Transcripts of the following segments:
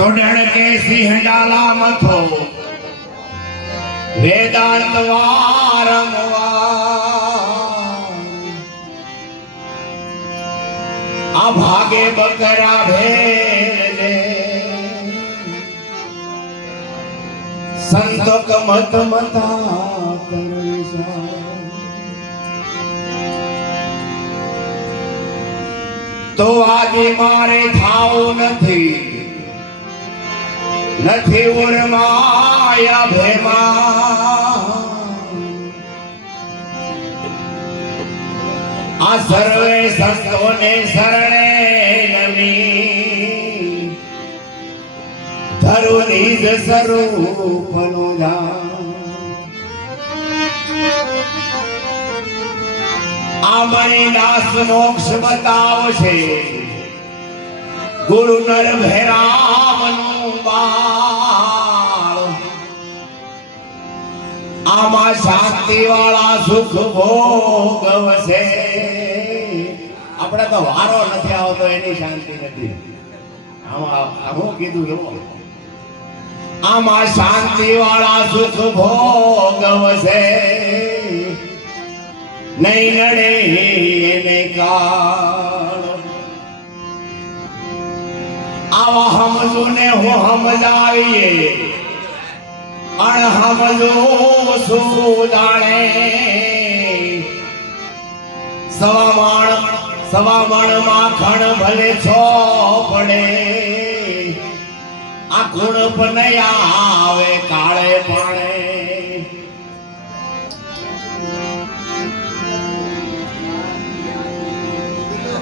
તો કે સિંહ ડાલા મથો, વેદાંત વારંવાર. આ ભાગે બકરા ભેલે. સંતો મતા કરે તો આજે મારે થાવું નથી. નથી ઉર્માયા ભેમા. આ સર્વે સંતોને શરણે નમી. ધરુ નિજ સ્વરૂપનો આ મણિદાસ મોક્ષ બતાવશે. ગુરુ નર ભેરામનું આમાં શાંતિ વાળા સુખ ભોગવશે. આપણે તો વારો નથી આવતો, એની શાંતિ નથી. આમાં હું કીધું એવું આમાં શાંતિ વાળા સુખ ભોગવશે. નહીં નડે એને કાળ આવા સમજો ને હું માખણ ભલે છો પડે. આ ગુણ પણ આવે કાળે પાણે.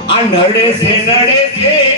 આ નડે છે નડે છે.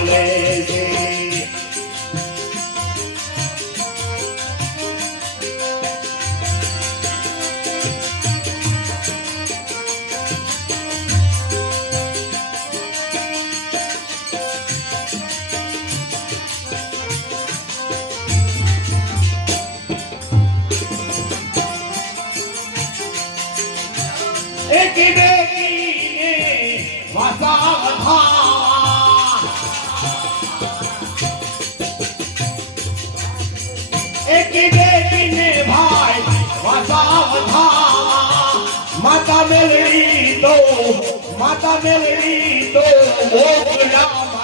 માતા મેલડી દો માતા મેલડી દો મોકલા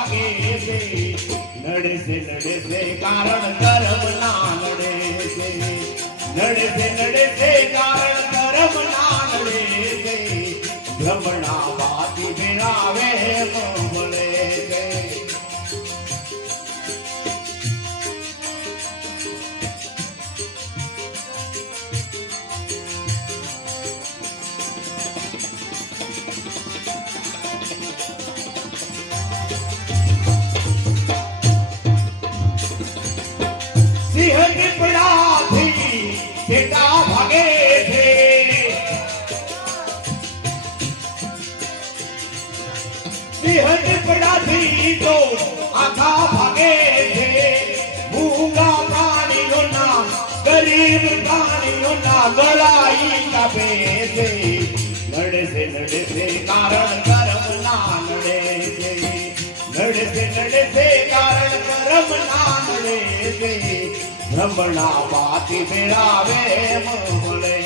સિંહ દીપડાથી તો આખા ભાગે છે મૂંગા પ્રાણીઓના ગરીબ પ્રાણીઓના ગળાઈ કાપે છે નડે છે નડે છે કારણ કરમ ના નડે છે નડે છે નડે છે કારણ કરમ ના નડે છે ભ્રમણા પાતી મેળાવે મળે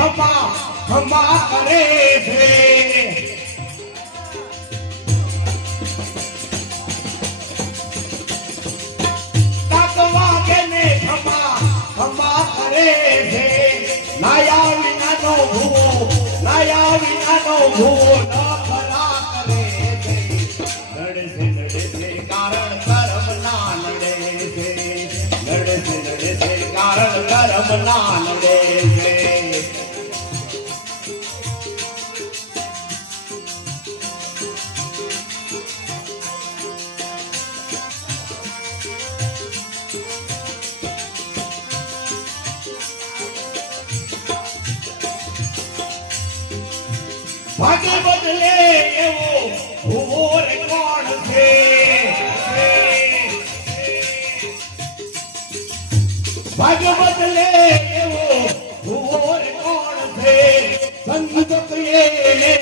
ને ખમા ખમા કરે છે. ને ખમા કરે છે. નાયા વિનાનો ભૂવો નાયા ભૂવો ન ફરા ભાગે બદલે એવો ભૂવો રે કોણ છે? ભાગે બદલે એવો ભૂવો રે કોણ છે? સંત કહીએ ને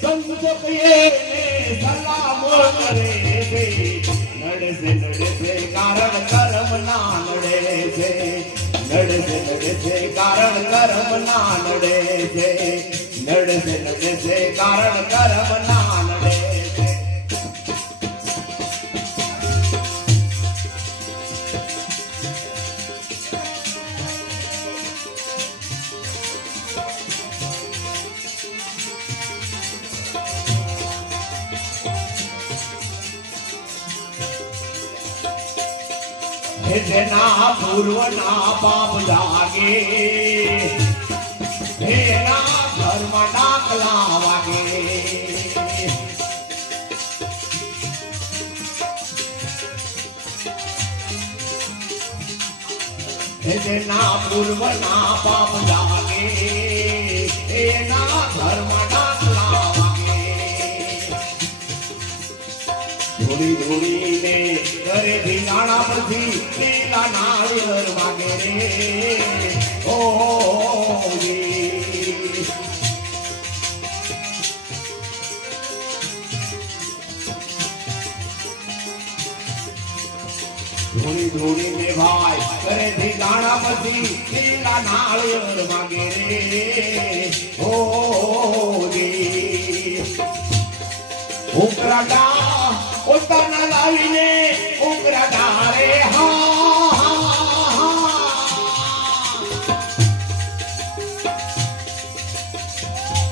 સંત કહીએ ને સલામ કરે છે. નડે છે નડે છે કારણ કર્મ ના નડે છે. નડે છે નડે કારણ કર્મ ના નડે છે. નડે છે નડે છે કારણ કર્મ ના નડે છે હે તેના પૂર્વના પાપ જાગે હે ના તેના પૂર્વના પાપ જાગે ધોળી મે ભાઈ કરે ભીનાણા પરથી લીલા નાળિયેર વાગે રે ઓ રે ઉકરાડા પોતાના લાવીને ઉકરાડા રે હા હા, હા.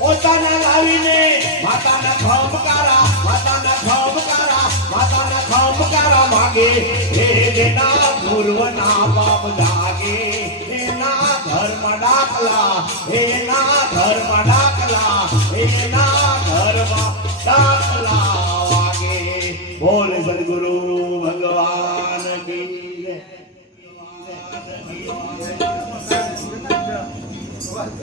પોતાના લાવીને માતાના ખમકારા માતાના ખમકારા માતાના ખમકારા માગે. હે જેના પૂર્વના પાપ લાગે એના ધર્મ ડાકલા એના ધર્મ ડાકલા એના